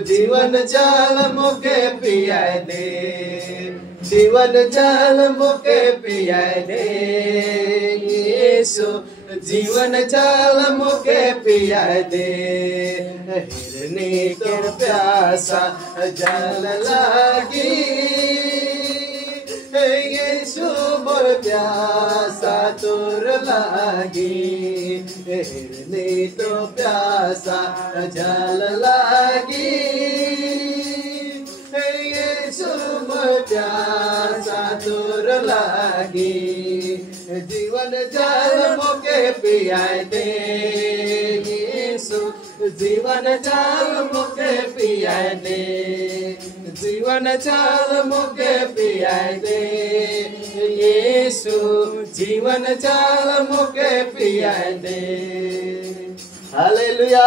जीवन जल मुके पियाए दे, जीवन जल मुके पियाए दे यीशु, जीवन जल मुके पियाए दे। हिरनी के प्यासा जल लागी यीशु मोर प्यासा तोर लागी। हिरनी तो प्यासा जल लागी यीशु मोर प्यासा तोर लागी। जीवन जल मुके पियाए दे यीशु, जीवन जल मुके पियाए दे, जीवन जल मुके पियाए दे यीशु, जीवन जल मुके पियाए दे। हालेलुया।